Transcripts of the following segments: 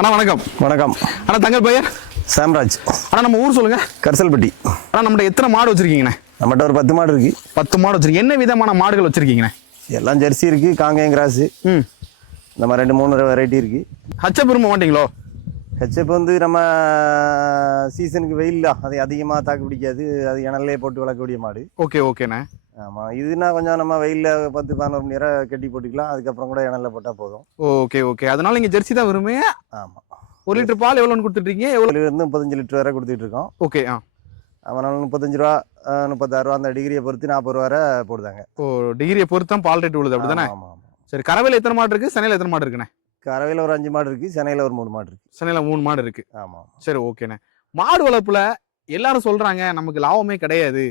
அண்ணா வணக்கம். வணக்கம். அண்ணா தங்கள் பையன்? சாம்ராஜ். அண்ணா நம்ம ஊர் சொல்லுங்க. கரிசல்பட்டி. அண்ணா நம்மகிட்ட எத்தனை மாடு வச்சிருக்கீங்கண்ணே? நம்மகிட்ட ஒரு பத்து மாடு இருக்கு. பத்து மாடு வச்சிருக்கீங்க. என்ன விதமான மாடுகள் வச்சிருக்கீங்கண்ணே? எல்லாம் ஜெர்சி இருக்கு காங்கேயம் கிராஸு. ம். இந்த மாதிரி ரெண்டு மூணு வெரைட்டி இருக்கு. ஹச்ச விரும்ப மாட்டீங்களோ? ஹெச்எப் வந்து நம்ம சீசனுக்கு வெயில் அது அதிகமாக தாக்கு பிடிக்காது. அது இணல்லே போட்டு வளர்க்கக்கூடிய மாடு. ஓகே ஓகேண்ணே. ஆமாம் இதுனா கொஞ்சம் நம்ம வெயிலில் பத்து பதினோரு மணி நேரம் கட்டி போட்டுக்கலாம். அதுக்கப்புறம் கூட இணல்ல போட்டால் போதும். Okay okay. அதனால நீங்க ஜெர்சி தான் விரும்புங்க ஆமாம் ஒரு லிட்டர் பால் எவ்வளோன்னு கொடுத்துட்ருக்கீங்க எவ்வளோ இருந்து முப்பத்தஞ்சு லிட்டர் வரை கொடுத்துட்டு இருக்கோம். ஓகே ஆ. அவனால முப்பத்தஞ்சு ரூபா முப்பத்தாறு ரூபா அந்த டிகிரியை பொறுத்து நாற்பது ரூபா வரை போடுதாங்க. ஓ டிகிரியை பொறுத்து தான் பால் ரேட் விழுது அப்படிதானே? ஆமாம் ஆமாம் சரி கறவையில் எத்தனை மாடு இருக்கு? சென்னையில் எத்தனை மாடு இருக்குண்ணே? கறவையில் ஒரு அஞ்சு மாடு இருக்கு சென்னையில் ஒரு மூணு மாடு இருக்கு. சென்னையில் மூணு மாடு இருக்கு. ஆமாம் சரி ஓகேண்ணே. மாடு வளர்ப்புல எல்லாரும் சொல்றாங்க நமக்கு லாபமே கிடையாது.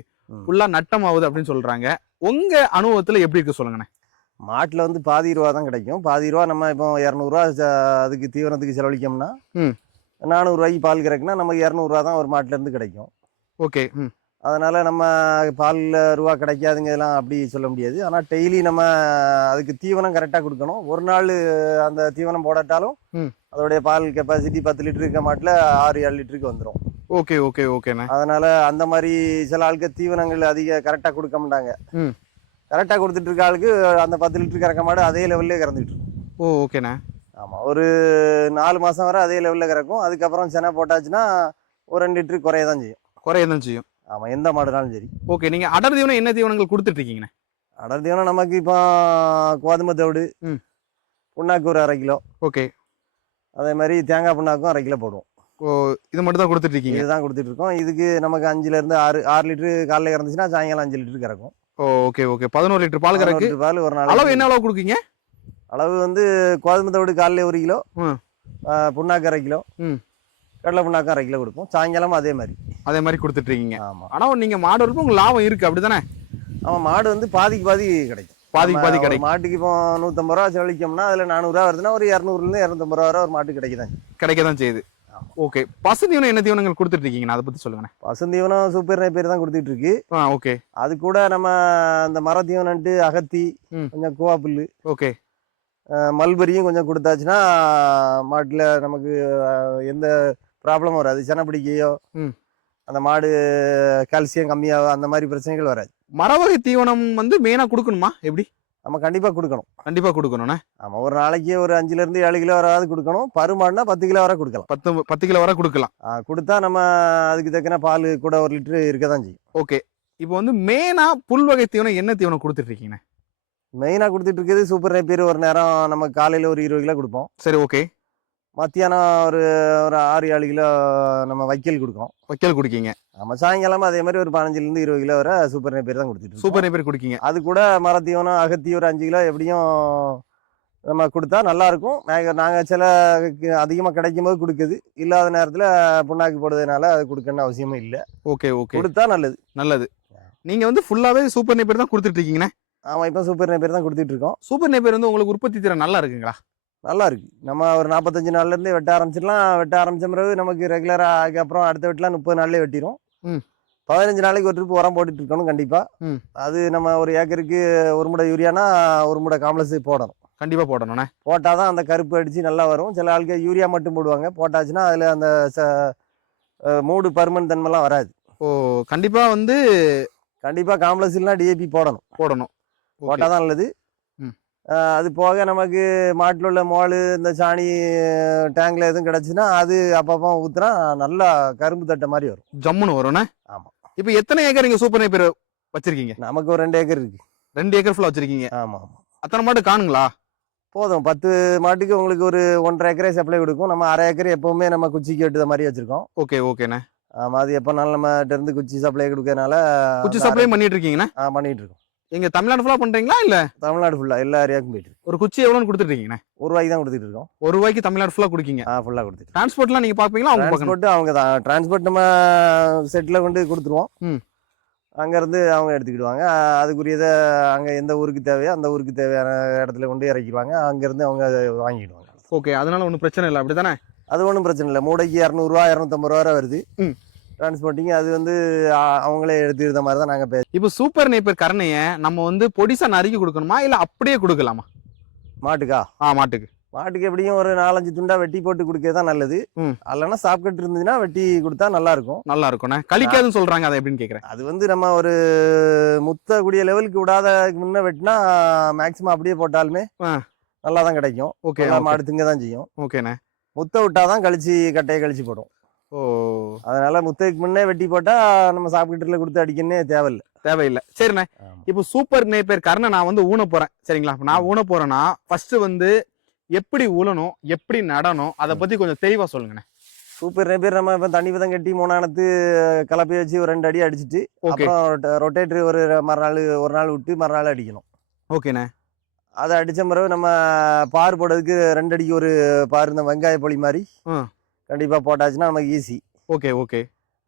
ஃபுல்லா நட்டம் ஆகுது அப்படின்னு சொல்றாங்க. உங்க அனுபவத்துல எப்படி இருக்கு சொல்லுங்கண்ணே? மாட்டில் வந்து பாதி ரூபா தான் கிடைக்கும். பாதி ரூபா நம்ம இப்போ இரநூறுவா அதுக்கு தீவனத்துக்கு செலவழிக்கோம்னா. நானூறுரூவாய்க்கு பால் கறக்குன்னா நமக்கு இரநூறுவா தான் ஒரு மாட்டிலேருந்து கிடைக்கும். ஓகே அதனால் நம்ம பாலில் ரூபா கிடைக்காதுங்க இதெல்லாம் அப்படி சொல்ல முடியாது. ஆனால் டெய்லி நம்ம அதுக்கு தீவனம் கரெக்டாக கொடுக்கணும். ஒரு நாள் அந்த தீவனம் போடாட்டாலும். அதோடைய பால் கெப்பாசிட்டி பத்து லிட்டர் இருக்க மாட்டில் ஆறு ஏழு லிட்டருக்கு வந்துடும் ஓகே ஓகே ஓகேண்ணே. அதனால் அந்த மாதிரி சில ஆளுக்கு தீவனங்கள் அதிக கரெக்டாக கொடுக்க மாட்டாங்க. கரெக்டாக கொடுத்துட்டு இருக்க ஆளுக்கு அந்த பத்து லிட்டர் கறக்க மாடு அதே லெவல்லே கறந்துட்டு ஓ ஓகேண்ணே. ஆமாம் ஒரு நாலு மாதம் வரை அதே லெவலில் கறக்கும். அதுக்கப்புறம் செனை போட்டாச்சுன்னா ஒரு ரெண்டு லிட்டரு குறைய தான் செய்யும். குறைய தான் செய்யும். ஆமாம் எந்த மாடுனாலும் சரி. ஓகே நீங்க அடர் தீவனம் என்ன தீவனங்கள் கொடுத்துட்டு இருக்கீங்கண்ணே? அடர் தீவனம் நமக்கு இப்போ கோதுமை தவிடு. புண்ணாக்கு ஒரு அரை கிலோ. ஓகே. அதே மாதிரி தேங்காய் புண்ணாக்கும் அரை கிலோ போடுவோம். இது மட்டும் தான் கொடுத்துட்டு இருக்கீங்க இதுதான் கொடுத்துட்டு இருக்கோம் இதுக்கு நமக்கு அஞ்சுலேருந்து ஆறு ஆறு லிட்டரு காலைல கறந்துச்சுன்னா சாயங்காலம் அஞ்சு லிட்டரு கறக்கும். Okay okay. பதினோரு லிட்டர் பால் கறக்கு? பால் ஒரு நாள் அளவு என்ன அளவு கொடுக்கீங்க? அளவு வந்து கோதுமை தவிடு காலைல ஒரு கிலோ புண்ணாக்கு அரை கிலோ. கடலை புண்ணாக்கும் அரை கிலோ கொடுப்போம். சாயங்காலமும் அதே மாதிரி. அதே மாதிரி கொடுத்துட்டு இருக்கீங்க ஆமாம் ஆனா நீங்க மாடு வளர்ப்பு உங்களுக்கு லாபம் இருக்கு அப்படிதானே? ஆமாம் மாடு வந்து பாதிக்கு பாதி கிடைக்கும். பாதிக்கு பாதி கிடைக்கும். மாட்டுக்கு இப்போ நூற்றம்பது ரூபா செலவழிக்கோம்னா அதில் நானூறுரூவா வருதுன்னா ஒரு இரநூறுலேருந்து இரநூத்தம்பது ரூபா வரை ஒரு மாட்டுக்கு கிடைக்குதாங்க கிடைக்க தான் செய்யுது. ஆமா. ஓகே. பசு தீவனம் என்ன தீவனங்கள் கொடுத்துட்டு இருக்கீங்க அதை பத்தி சொல்லுங்கண்ணே பசுந்தீவனம் சூப்பர் பேர் தான் கொடுத்துட்டு இருக்கு ஓகே. அது கூட நம்ம அந்த மரத்தீவனன்ட்டு அகத்தி ம். கொஞ்சம் கூவா புல்லு ஓகே மல்பரியும் கொஞ்சம் கொடுத்தாச்சுன்னா மாட்டில் நமக்கு எந்த ப்ராப்ளமும் வராது. செனை பிடிக்கையோ ம். அந்த மாடு கால்சியம் கம்மியாகோ அந்த மாதிரி பிரச்சனைகள் வராது. மரவகை தீவனம் வந்து மெயினா கொடுக்கணுமா? எப்படி? நம்ம கண்டிப்பாக கொடுக்கணும். கண்டிப்பா கொடுக்கணும்ண்ணே ஆமாம் ஒரு நாளைக்கு ஒரு அஞ்சுலேருந்து ஏழு கிலோ வராது கொடுக்கணும். பருமாடுனா பத்து கிலோ வரை கொடுக்கலாம். பத்து பத்து கிலோ வரை கொடுக்கலாம். கொடுத்தா நம்ம அதுக்கு தக்கன பால் கூட ஒரு லிட்டரு இருக்க தான் செய்யும். ஓகே. இப்போ வந்து மெயினா புல் வகை தீவனம் என்ன தீவனம் கொடுத்துட்டு இருக்கீங்கண்ணே? மெயினாக கொடுத்துட்டு இருக்குது சூப்பர் நெப்பீர் ஒரு நேரம் நம்ம காலையில் ஒரு இருபது கிலோ கொடுப்போம். சரி ஓகே. மத்தியானம் ஒரு ஒரு ஆறு ஏழு கிலோ நம்ம வைக்கல் கொடுக்கோம் வைக்கல் குடிக்கீங்க. நம்ம சாயங்காலம் அதே மாதிரி ஒரு பதினஞ்சுலேருந்து இருபது கிலோ வரை சூப்பர் நெப்பீர் தான் கொடுத்துட்டு. சூப்பர் பேர் குடிக்கீங்க. அது கூட மரத்தீவனம் அகத்தி ஒரு அஞ்சு கிலோ எப்படியும் நம்ம கொடுத்தா நல்லா இருக்கும். நாங்கள் நாங்கள் சில அதிகமாக கிடைக்கும் போது கொடுக்குது. இல்லாத நேரத்தில் புண்ணாக்கு போடுறதுனால அது கொடுக்கணும்னு அவசியமும் இல்லை. Okay okay. கொடுத்தா நல்லது. நல்லது. நீங்க வந்து ஃபுல்லாவே சூப்பர் நேப்பர் தான் கொடுத்துட்டு இருக்கீங்கண்ணே? ஆமாம் இப்போ சூப்பர் நெப்பீர் தான் கொடுத்துட்டு இருக்கோம். சூப்பர் நேப்பர் வந்து உங்களுக்கு உற்பத்தி திறன் நல்லா இருக்குங்களா? நல்லா இருக்கு நம்ம ஒரு நாற்பத்தஞ்சு நாள்லேருந்தே வெட்ட ஆரம்பிச்சிடலாம். வெட்ட ஆரம்பிச்ச பிறகு நமக்கு ரெகுலராக அதுக்கப்புறம் அடுத்த வெட்டலாம் முப்பது நாள்லேயே வெட்டிடும். பதினஞ்சு நாளைக்கு ஒரு ட்ரிப் உரம் போட்டுட்டு இருக்கணும் கண்டிப்பாக. அது நம்ம ஒரு ஏக்கருக்கு ஒரு முடை யூரியானா ஒரு முடை காம்ப்ளெக்ஸ் போடணும். கண்டிப்பா போடணும்ண்ணே. போட்டால் தான் அந்த கருப்பு அடித்து நல்லா வரும். சில ஆளுக்கு யூரியா மட்டும் போடுவாங்க. போட்டாச்சுன்னா அதில் அந்த ச மூடு பருமன் தன்மைலாம் வராது. ஓ கண்டிப்பா வந்து கண்டிப்பாக காம்ப்ளெக்ஸ் இல்லைனா டிஏபி போடணும். போடணும். போட்டால் தான் நல்லது. அது போக நமக்கு மாட்டில் உள்ள மோள் இந்த சாணி டேங்கில் எதுவும் கிடச்சுன்னா அது அப்பப்போ ஊற்றுனா நல்லா கரும்பு தட்டை மாதிரி வரும். ஜம்முன்னு வரும்ண்ணே ஆமா. இப்போ எத்தனை ஏக்கர் நீங்க சூப்பர் நேப்பர் வச்சிருக்கீங்க? நமக்கு ஒரு ரெண்டு ஏக்கர் இருக்கு. ரெண்டு ஏக்கர் ஃபுல்லா வச்சிருக்கீங்க. ஆமாம் ஆமாம் அத்தனை மாடு காணுங்களா? போதும். பத்து மாட்டுக்கு உங்களுக்கு ஒரு ஒன்றரை ஏக்கரே சப்ளை கொடுக்கும். நம்ம அரை ஏக்கர் எப்பவுமே நம்ம குச்சிக்கு வெட்டுத மாதிரி வச்சிருக்கோம். ஓகே ஓகேண்ணே. ஆமாம் அது எப்போனாலும் நம்மகிட்ட இருந்து குச்சி சப்ளை கொடுக்கறனால குச்சி சப்ளை பண்ணிட்டு இருக்கீங்கண்ணே? ஆ பண்ணிட்டு இருக்கோம். எங்க தமிழ்நாடு ஃபுல்லா பண்றீங்களா இல்ல? தமிழ்நாடு ஃபுல்லாக எல்லா ஏரியாவுக்கும் போயிட்டு ஒரு குச்சி எவ்வளோன்னு கொடுத்துட்டு இருக்கீங்கண்ணே ஒரு ரூபாய்க்கு தான் கொடுத்துட்டு இருக்கோம். ஒரு ரூபாய்க்கு தமிழ்நாடு ஃபுல்லா குடிக்கீங்க. ஆ ஃபுல்லாக கொடுத்துட்டு டிரான்ஸ்போர்ட்லாம் நீங்க பாப்பீங்களா? அவங்க பார்க்கணும் டிரான்ஸ்போர்ட் அவங்க தான். டிரான்ஸ்போர்ட் நம்ம செட்டில் கொண்டு கொடுத்துருவோம். அங்கேருந்து அவங்க எடுத்துக்கிடுவாங்க. அதுக்குரியதை அங்கே எந்த ஊருக்கு தேவையோ அந்த ஊருக்கு தேவையான இடத்துல கொண்டு இறக்கிடுவாங்க. அங்கேருந்து அவங்க வாங்கிடுவாங்க. ஓகே அதனால ஒன்றும் பிரச்சனை இல்லை. அப்படிதானே? அது ஒன்றும் பிரச்சனை இல்லை. மூடைக்கு இரநூறுவா இரநூத்தம்பது ரூபா வரை வருது. டிரான்ஸ்போர்ட்டிங் அது வந்து அவங்களே எடுத்துக்கிற மாதிரி தான் நாங்கள் பே இப்போ சூப்பர் நேப்பர் கரணைய நம்ம வந்து பொடிசா நறுக்கி கொடுக்கணுமா? இல்ல அப்படியே கொடுக்கலாமா? மாட்டுக்கா? ஆ மாட்டுக்கு. மாட்டுக்கு எப்படியும் ஒரு நாலஞ்சு துண்டா வெட்டி போட்டு கொடுக்க தான் நல்லது. ம். இல்லைன்னா சாப்பிட்டு இருந்ததுன்னா வெட்டி கொடுத்தா நல்லா இருக்கும் நல்லா இருக்கும்ண்ணே கழிக்காதுன்னு சொல்றாங்க அதை எப்படின்னு கேக்குறேன். அது வந்து நம்ம ஒரு முத்த கூடிய லெவலுக்கு விடாத முன்ன வெட்டினா மேக்சிமம் அப்படியே போட்டாலுமே. நல்லா தான் கிடைக்கும். ஓகே மாடு திங்க தான் செய்யும். ஓகேண்ணே. முத்த விட்டாதான் கழிச்சு கட்டையை கழிச்சு போடும். ஓ. அதனால முத்தைக்கு முன்னே வெட்டி போட்டா நம்ம சாப்பிட்டுல கொடுத்து அடிக்கன்னே தேவையில்லை. தேவையில்லை. சரிண்ணே. இப்போ சூப்பர் நேப்பேர் கர்ணை நான் வந்து ஊன போறேன். சரிங்களா? நான் ஊன போறேன்னா ஃபர்ஸ்ட் வந்து எப்படி உழணும் எப்படி நடணும் அதை பத்தி கொஞ்சம் தெளிவா சொல்லுங்கண்ணே. சூப்பர் பேர் நம்ம இப்போ தண்ணி விதம் கட்டி மூணானத்து கலப்பை வச்சு ஒரு ரெண்டு அடி அடிச்சிட்டு அப்புறம் ரொட்டேட்டர் ஒரு மறுநாள் ஒரு நாள் விட்டு மறுநாள் அடிக்கணும். ஓகேண்ணே. அதை அடிச்ச பிறகு நம்ம பார் போடுறதுக்கு ரெண்டு அடிக்கு ஒரு பார் இந்த வெங்காய பொடி மாதிரி ம். கண்டிப்பா போட்டாச்சுன்னா நமக்கு ஈஸி ஓகே ஓகே.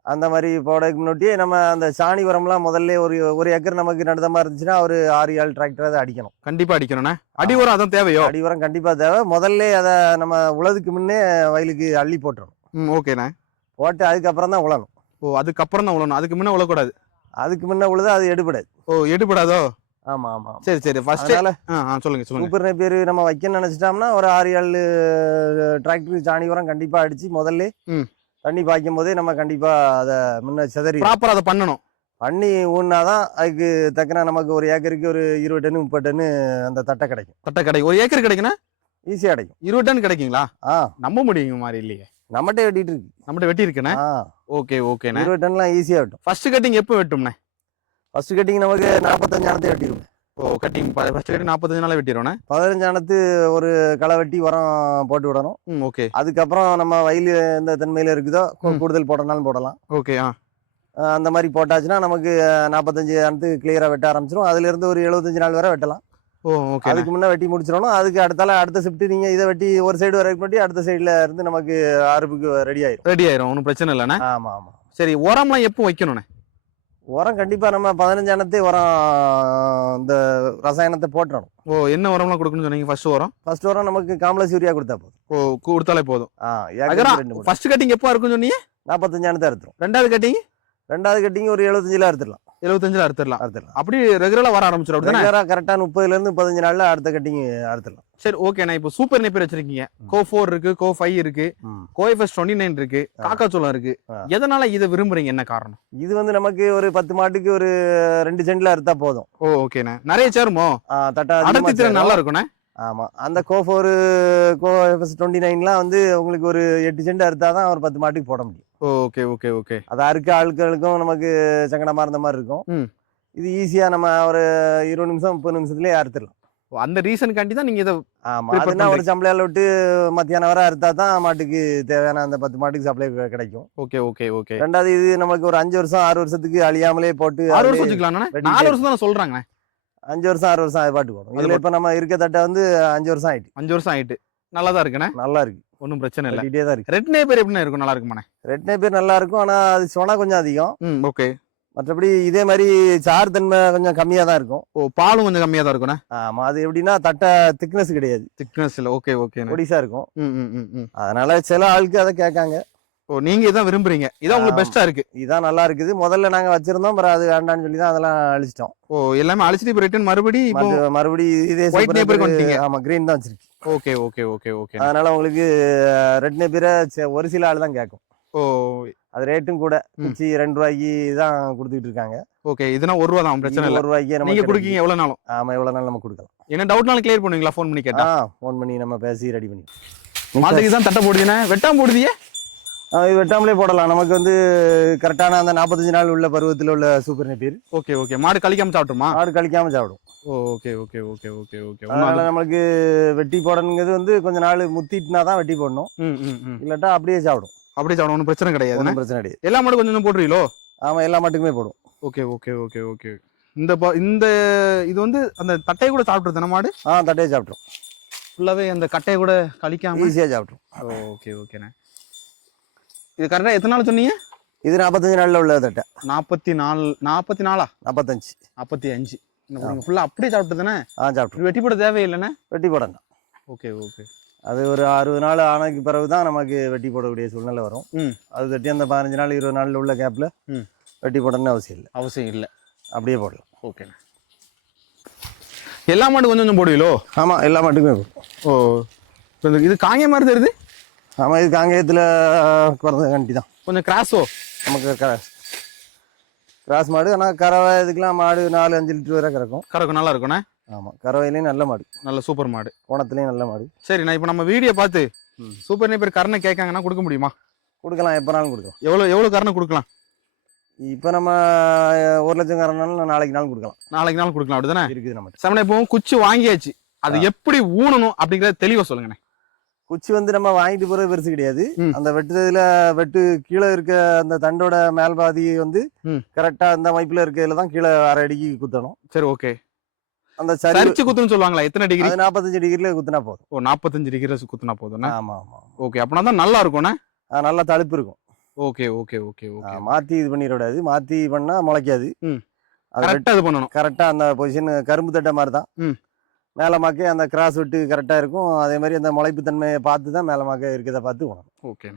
அந்த மாதிரி போடுறதுக்கு முன்னாடியே நம்ம அந்த சாணி உரம்லாம் முதல்ல ஒரு ஒரு ஏக்கர் நமக்கு நடுத மாதிரி இருந்துச்சுன்னா ஒரு ஆறு ஏழு டிராக்டர் அதை அடிக்கணும். கண்டிப்பா அடிக்கணும்ண்ணே? அடி உரம் அதான் தேவையோ? அடி உரம் கண்டிப்பா தேவை. முதல்ல அதை நம்ம உழதுக்கு முன்னே வயலுக்கு அள்ளி போட்டுறணும். ம் ஓகேண்ணே. போட்டு அதுக்கப்புறம் தான் உழணும். ஓ அதுக்கப்புறம் தான் உழணும். அதுக்கு முன்ன உழக்கூடாது. அதுக்கு முன்ன உழுது அது எடுபடாது. ஓ எடுபடாதோ? ஆமா ஆமா சரி சரி. ஃபர்ஸ்ட் சொல்லுங்க சொல்லுங்க. சூப்பர் பேர் நம்ம வைக்கணும்னு நினைச்சிட்டோம்னா ஒரு ஆறு ஏழு டிராக்டர் சாணி உரம் கண்டிப்பா அடிச்சு முதல்ல. தண்ணி பாய்க்கும் போதே நம்ம கண்டிப்பா அதை முன்ன சிதறி ப்ராப்பரா அதை பண்ணணும். பண்ணி ஊன்னாதான் அதுக்கு தக்கன நமக்கு ஒரு ஏக்கருக்கு ஒரு இருபது டன்னு முப்பது டன்னு அந்த தட்டை கிடைக்கும். தட்டை கிடைக்கும். ஒரு ஏக்கர் கிடைக்குண்ணா ஈஸியா கிடைக்கும். இருபது டன் கிடைக்குங்களா? ஆ. நம்ப முடியுங்க மாதிரி இல்லையே. நம்மகிட்ட வெட்டிட்டு இருக்கு. நம்மகிட்ட வெட்டி இருக்குண்ணே ஓகே ஓகேண்ணே. இருபது டன்லாம் ஈஸியா வெட்டும். ஃபர்ஸ்ட் கட்டிங் எப்போ வெட்டும்ண்ணே? ஃபர்ஸ்ட் கட்டிங் நமக்கு நாற்பத்தஞ்சானத்தை வெட்டிடுவோம் ஓ கட்டிங் ஃபர்ஸ்ட் கட்டிங் நாற்பத்தஞ்சு நாளா வெட்டிடுவோண்ணே பதினஞ்சானத்து ஒரு களை வெட்டி உரம் போட்டு விடணும். ம் ஓகே. அதுக்கப்புறம் நம்ம வயல் எந்த தன்மையில இருக்குதோ. கூடுதல் போடனாலும் போடலாம். ஓகே ஆ. அந்த மாதிரி போட்டாச்சுன்னா நமக்கு நாற்பத்தஞ்சு அனத்து கிளியராக வெட்ட ஆரம்பிச்சிடும் அதுல இருந்து ஒரு எழுபத்தஞ்சு நாள் வரை வெட்டலாம். Oh okay. அதுக்கு முன்னே வெட்டி முடிச்சிடணும். அதுக்கு அடுத்தால அடுத்த ஷிஃப்ட் நீங்க இதை வெட்டி ஒரு சைடு வரைக்கும் முன்னாடி அடுத்த சைடுல இருந்து நமக்கு அறுப்புக்கு ரெடி ஆயிரும். ரெடி ஆயிரும். ஒன்றும் பிரச்சனை இல்லைண்ணே? ஆமா ஆமா. சரி உரம்லாம் எப்போ வைக்கணுண்ணே உரம் கண்டிப்பா நம்ம பதினஞ்சு அனத்தே உரம் இந்த ரசாயனத்தை போட்டுறணும். ஓ என்ன உரம்லாம் கொடுக்கணும்னு சொன்னீங்க ஃபர்ஸ்ட் உரம்? ஃபர்ஸ்ட் உரம் நமக்கு காம்ப்ளெக்ஸ் யூரியா கொடுத்தா போதும். ஓ கொடுத்தாலே போதும். ஆ ஏக்கருக்கு ரெண்டு மூணு ஃபர்ஸ்ட் கட்டிங் எப்போ இருக்குன்னு சொன்னீங்க? நாற்பத்தஞ்சு அனத்தை அறுத்துரும். ரெண்டாவது கட்டிங் ரெண்டாவது கட்டிங் ஒரு எழுபத்தஞ்சுல அறுத்துடலாம். எழுபத்தஞ்சில் அறுத்துடலாம். அறுத்துடலாம். அப்படி ரெகுலரா வர ஆரம்பிச்சிடும் அப்படிதானே? ரெகுலரா கரெக்டா முப்பதுல இருந்து முப்பத்தஞ்சு நாள்ல அடுத்த கட்டிங் அறுத்துடலாம். சரி ஓகேண்ணா இப்போ சூப்பர் நெப்பர் வச்சிருக்கீங்க. கோ ஃபோர் இருக்கு கோ ஃபைவ் இருக்கு கோஎஃப்எஸ் டுவெண்ட்டி நைன் இருக்கு. காக்காச்சோளம் இருக்கு. எதனால இதை விரும்புறீங்க? என்ன காரணம்? இது வந்து நமக்கு ஒரு பத்து மாட்டுக்கு ஒரு ரெண்டு சென்ட்ல அறுத்தா போதும். ஓ ஓகேண்ணே நிறைய சேருமோ? தட்டா. நல்லா இருக்குண்ணே ஆமா. அந்த கோஃபோர் கோ எஃப்எஸ் டுவெண்ட்டி நைன்லாம் வந்து உங்களுக்கு ஒரு எட்டு சென்ட் அறுத்தா தான் ஒரு பத்து மாட்டுக்கு போட முடியும். Okay okay okay. அது அறுக்க ஆட்களுக்கும் நமக்கு சங்கடமா இருந்த மாதிரி இருக்கும். இது ஈஸியா நம்ம ஒரு இருபது நிமிஷம் முப்பது நிமிஷத்துலயே அறுத்துடலாம். அந்த ரீசனுக்காண்டி தான் நீங்க இதை ஆமா. Prefer அதுனா ஒரு. சம்பளையால விட்டு மத்தியானம் வரை அறுத்தா தான் மாட்டுக்கு தேவையான அந்த பத்து மாட்டுக்கு சப்ளை கிடைக்கும். Okay okay okay. ரெண்டாவது இது நமக்கு ஒரு அஞ்சு வருஷம் ஆறு வருஷத்துக்கு அழியாமலே போட்டு ஆறு வருஷம் வச்சுக்கலாம்ண்ணே வெட்டிட்டே நாலு வருஷம் தானே சொல்றாங்க அஞ்சு வருஷம் ஆறு வருஷம் அது பாட்டு போடும் அது இதுல இப்ப நம்ம இருக்க தட்டை வந்து அஞ்சு வருஷம் ஆயிட்டு. அஞ்சு வருஷம் ஆயிட்டு. நல்லா தான் இருக்குண்ணே? நல்லா இருக்கு. ஒன்றும் பிரச்சனை இல்லை. வெட்டிட்டே தான் இருக்கு. ரெட் நேப்பர் எப்படிண்ணே இருக்கும்? நல்லா இருக்குமாண்ணே? ரெட் பேர் நல்லா இருக்கும். ஆனா அது சொனா கொஞ்சம் அதிகம். ம் ஓகே. மற்றபடி இதே மாதிரி சாறு தன்மை கொஞ்சம் கம்மியா தான் இருக்கும். ஓ பாலும் கொஞ்சம் கம்மியாக தான் இருக்குண்ணே? ஆமா அது எப்படின்னா தட்டை திக்னஸ் கிடையாது. திக்னஸ் இல்லை. ஓகே ஓகேண்ணே. பொடிசா இருக்கும். ம் ம் ம் ம். அதனால சில ஆளுக்கு அதை கேட்காங்க. ஓ நீங்க இதான் விரும்புறீங்க. இதான் உங்களுக்கு. பெஸ்டா இருக்கு. இதான் நல்லா இருக்குது. முதல்ல நாங்க வச்சிருந்தோம். அப்புறம் அது வேண்டாம்னு சொல்லி தான் அதெல்லாம் அழிச்சிட்டோம். ஓ எல்லாமே அழிச்சிட்டு இப்போ ரிட்டர்ன் மறுபடி இப்போ மறு- மறுபடி இதே க்கு Napier- வந்துட்டீங்க. ஆமா கிரீன் தான் வச்சிருக்கு. ஓகே ஓகே ஓகே ஓகே அதனால உங்களுக்கு ரெட் நேப்பியரை ஒரு சில ஆள் தான் கேட்கும் ஓ. அது ரேட்டும் கூட. குச்சி ரெண்டு ரூபாய்க்கு தான் கொடுத்துட்டு இருக்காங்க. ஓகே இதுனா ஒரு ரூபா தான் பிரச்சனை இல்லை. ஒரு ரூபாய்க்கே நம்ம நீங்க. கொடுக்கீங்க எவ்வளவு நாளும்? ஆமா எவ்வளவு நாள் நம்ம கொடுக்கலாம். என்ன டவுட்னாலும் கிளியர் பண்ணுவீங்களா? ஃபோன் பண்ணி கேட்டா? ஆ ஃபோன் பண்ணி நம்ம பேசி ரெடி பண்ணி. மாட்டுக்கு தான் தட்டை போடுதுண்ணே வெட்டாம போடுதியே? இது வெட்டாமலே போடலாம். நமக்கு வந்து கரெக்டான அந்த நாற்பத்தஞ்சு நாள் உள்ள பருவத்தில் உள்ள சூப்பர் நெப்பீர். Okay okay. மாடு கழிக்காம சாப்பிட்டுமா ஆடு கழிக்காம சாப்பிடும். Okay okay okay okay okay. அதனால நம்மளுக்கு வெட்டி போடணுங்கிறது வந்து கொஞ்ச நாள் முத்திட்டுனா தான் வெட்டி போடணும். இல்லாட்டா அப்படியே சாப்பிடும். அப்படியே சாப்பிட ஒன்றும் பிரச்சனை ஒன்றும் பிரச்சனை கிடையாது. எல்லா மாடு கொஞ்சம் போடுறீங்களோ ஆமா எல்லா மாட்டுக்குமே போடும். Okay okay okay okay. இந்த இந்த இது வந்து அந்த தட்டையை கூட சாப்பிட்டுருது மாடு? ஆ தட்டையே சாப்பிட்ரும் ஃபுல்லாவே அந்த கட்டையை கூட கழிக்காம? ஈஸியா சாப்பிட்ரும் ஓகே ஓகேண்ணே. இது கரெக்டாக எத்தனை நாள் சொன்னீங்க? இது நாற்பத்தஞ்சு நாள்ல உள்ள தட்டை நாற்பத்தி நாலு நாற்பத்தி நாலா நாற்பத்தஞ்சு நாற்பத்தி அஞ்சு ஃபுல்லாக அப்படியே சாப்பிட்டு தானே? ஆ சாப்பிட்ரும் வெட்டி போட தேவையில்லைண்ணே? வெட்டி போடணும். Okay okay. அது ஒரு அறுபது நாள் ஆனதுக்கு பிறகு தான் நமக்கு வெட்டி போடக்கூடிய சூழ்நிலை வரும். அது தட்டி அந்த பதினஞ்சு நாள் இருபது நாள்ல உள்ள கேப்ல ம். வெட்டி போடணும்னு அவசியம் இல்லை. அவசியம் இல்லை. அப்படியே போடலாம். ஓகேண்ணே எல்லா மாடு கொஞ்சம் கொஞ்சம் போடுவீங்களோ? ஆமா எல்லா மாட்டுக்குமே ஓ. இது காங்க மாதிரி தெரியுது? ஆமாம் இது காங்கேயத்தில் பிறந்த கண்டி தான். கொஞ்சம் கிராஸோ? நமக்கு க கிராஸ் மாடு ஆனால் கறவை இதுக்கெல்லாம் மாடு நாலு அஞ்சு லிட்டர் வரை கறக்கும். கறக்கும் நல்லா இருக்கும்ண்ணே? ஆமாம் கறவையிலையும் நல்ல மாடு. நல்ல சூப்பர் மாடு. கோணத்துலேயும் நல்ல மாடு. சரி நான் இப்போ நம்ம வீடியோ பார்த்து. சூப்பர் நேப்பர் கரணை கேட்காங்கன்னா கொடுக்க முடியுமா? கொடுக்கலாம் எப்போனாலும் கொடுக்கலாம். எவ்வளோ எவ்வளோ கரணை கொடுக்கலாம்? இப்போ நம்ம ஒரு லட்சம் கறனாலும் நாளைக்கு நாள் கொடுக்கலாம். நாளைக்கு நாள் கொடுக்கலாம் அப்படிதானே? இருக்குது நம்மகிட்ட செவனை இப்போ குச்சி வாங்கியாச்சு. அது எப்படி ஊனணும் அப்படிங்கறத தெளிவா சொல்லுங்கண்ணே. குச்சி வந்து நம்ம வாங்கிட்டு போறது பெருசு கிடையாது. அந்த வெட்டுறதுல வெட்டு கீழே இருக்க அந்த தண்டோட மேல் பாதி வந்து. கரெக்டா அந்த அமைப்புல இருக்கிறதுல தான் கீழே அரை அடிக்கு குத்தணும். சரி ஓகே அந்த சரி சரிச்சு குத்துன்னு சொல்லுவாங்களா? எத்தனை டிகிரி நாற்பத்தஞ்சு டிகிரில குத்தினா போதும். ஓ நாற்பத்தஞ்சு டிகிரி குத்துனா போதும்ண்ணே ஆமா ஆமா. ஓகே அப்படின்னா தான் நல்லா இருக்கும்ண்ணே நல்லா தழுப்பு இருக்கும். ஓகே ஓகே ஓகே ஓகே மாத்தி இது பண்ணிடக்கூடாது மாத்தி பண்ணா முளைக்காது. கரெக்டா இது பண்ணணும். கரெக்டா அந்த பொசிஷன் கரும்பு தட்டை மாதிரி தான். மேலே மாக்கே அந்த கிராஸ் விட்டு கரெக்டாக இருக்கும். அதே மாதிரி அந்த முளைப்பு தன்மையை பார்த்து தான் மேலே மாக்க இருக்கிறத பார்த்து உணரும் ஓகே